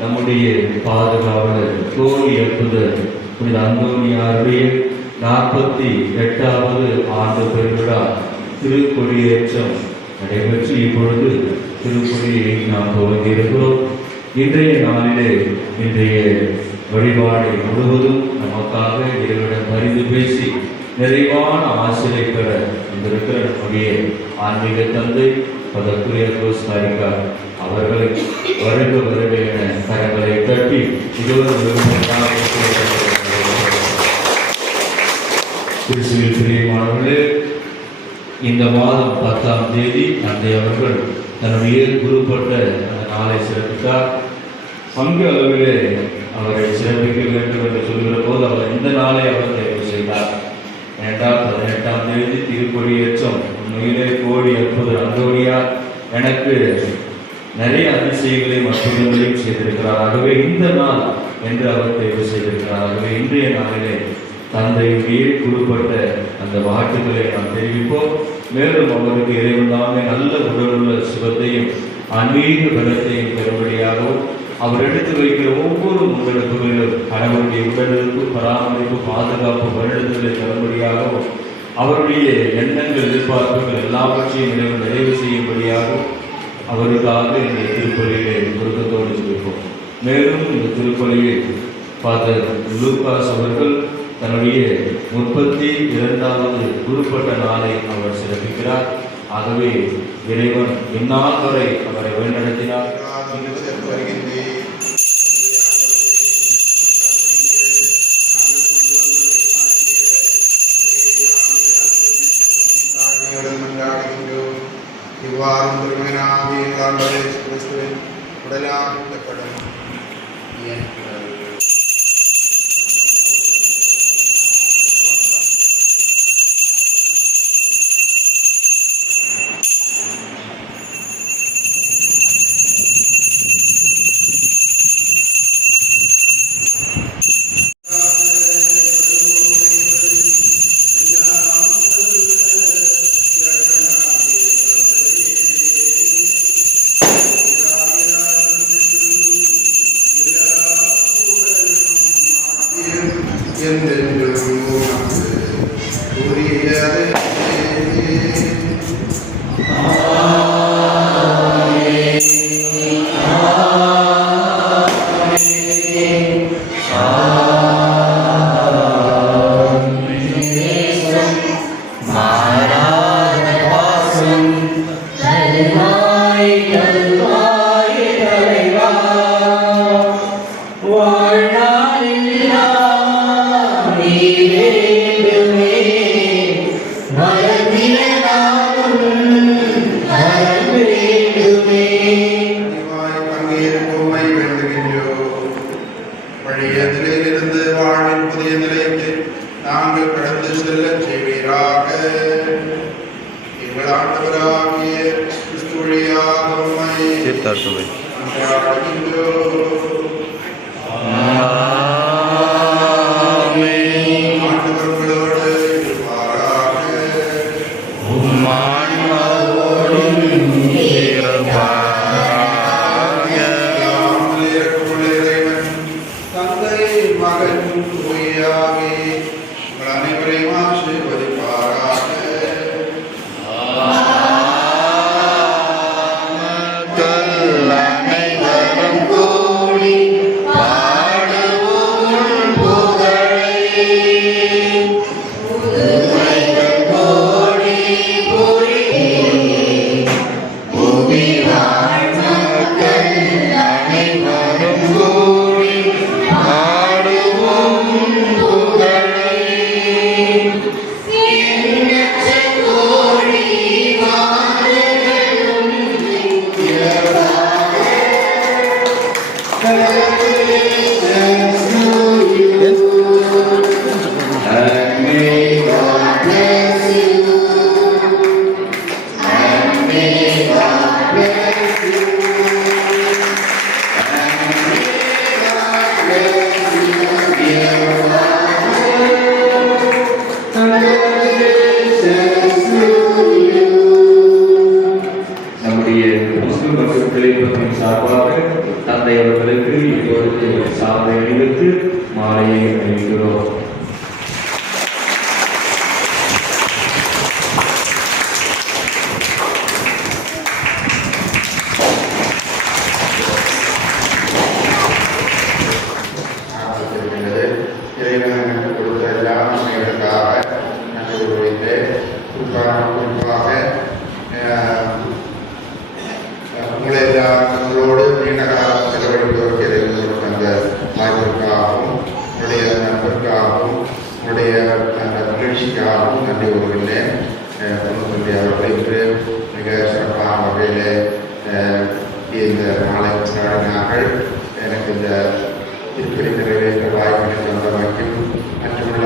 நம்முடைய பாதுகாவலர் கோல் எழுப்புதல் புனித அந்தோனியாருடைய 48வது ஆண்டு பெருவிழா திருக்கொடியேற்றம் நடைபெற்று இப்பொழுது திருப்பலியை நாம் துவங்கியிருக்கிறோம். இன்றைய நாளிலே இன்றைய வழிபாடை முழுவதும் நமக்காக இறைவனிடம் பரிந்து பேசி நிறைவான ஆசிரியை பெற வந்திருக்கிற நம்முடைய ஆன்மீக தந்தை பதக்குரியகோஸ்காரிகா அவர்களை வருக வருக என கரங்களை தட்டி கிறிஸ்துவில் பிரியமானவர்களே, இந்த மாதம் 10ஆம் தேதி தந்தை அவர்கள் தன்னுடைய குருப்பட்ட அந்த நாளை சிறப்பித்தார். பங்கு அளவிலே அவரை சிறப்பிக்க வேண்டும் என்று சொல்கிற போது அவர் இந்த நாளை அவர் தேர்வு செய்தார். 18ஆம் தேதி திருக்கொடியேற்றம். உண்மையிலே கோடி அற்புத அந்தோனியார் எனக்கு நிறைய அதிசயங்களை மற்றவர்களையும் செய்திருக்கிறார். ஆகவே இந்த நாள் என்று அவர் தேர்வு செய்திருக்கிறார். ஆகவே இன்றைய நாளிலே தந்தையுடைய குருப்பட்ட அந்த வாழ்த்துக்களை நாம் தெரிவிப்போம். மேலும் அவருக்கு இறைவனாமே நல்ல உடலுள்ள சுகத்தையும் ஆன்மீக பலத்தையும் பெறும்படியாகவும் அவர் எடுத்து வைக்கிற ஒவ்வொரு முன்னெடுப்புகளிலும் கணவனுடைய உடலுக்கு பராமரிப்பு பாதுகாப்பு வழிநடத்தலை தரும்படியாகவும் அவருடைய எண்ணங்கள் எதிர்பார்ப்புகள் எல்லாவற்றையும் நிறைவு செய்யும்படியாகவும் அவருக்காக இந்த திருப்பலியை குருக்கத்தோடு சொல்லிப்போம். மேலும் இந்த திருப்பலியை ஃபாதர் லூகாஸ் அவர்கள் தன்னுடைய 32வது குருப்பட்ட நாளை அவர் சிறப்பிக்கிறார். ஆகவே இறைவன் இந்நாள் வரை அவரை வழிநடத்தினார். வாழ்நாளில் வேண்டுமே மலர்ந்திட நாளும் மலர் வேண்டுமே. பங்கேற்போமை வேண்டுகின்றோம். பழைய நிலையிலிருந்து வாழ்வின் புதிய நிலைக்கு நாங்கள் கடந்து செல்லச் செய்வீராக. எங்கள் ஆண்டவராகிய கிறிஸ்து வழியாக உம்மை மன்றாடுகின்றோம். ஆண்டவர்களோடு இருப்பாராக. யாவரும் இரக்கமுள்ள இறைவன் தந்தை மகன் தூயாவே உங்கள் அனைவரையும் ஆசீர்வதிப்பாராக. அனைவரும் கூடி பாடுவோம் புகழை. புதுமைகள் கோடி பொழியே புவி வாழ் மக்கள் அனைவரும் கூடி பாடுவோம் புகழை. எண்ணற்ற கோடி வானங்களும் நம்முடைய முஸ்லிம் மற்றும் கிளைப்பத்தின் சார்பாக தந்தை அவர்களுக்கு இப்பொழுது சார்பை அணிவித்து மாலையை அணிவிக்கிறோம். இறைவன் எனக்கு கொடுத்த எல்லா நன்மைகளுக்காக நன்றி கூறுகின்றேன். குறிப்பாக உங்களோடு நீண்ட காலம் செலவழிப்பதற்கு இறைவன் அந்த வாய்ப்பிற்காகவும் உங்களுடைய நண்பருக்காகவும் உங்களுடைய அந்த மகிழ்ச்சிக்காகவும் நன்றி கூறுகின்றேன். அவர்கள் இன்று மிக சிறப்பான வகையில் இந்த நாளை கொண்டாடினார்கள். எனக்கு இந்த திருப்பதி நிறைவேற்ற வாய்ப்பினை தந்தமைக்கும் மற்றுமுள்ள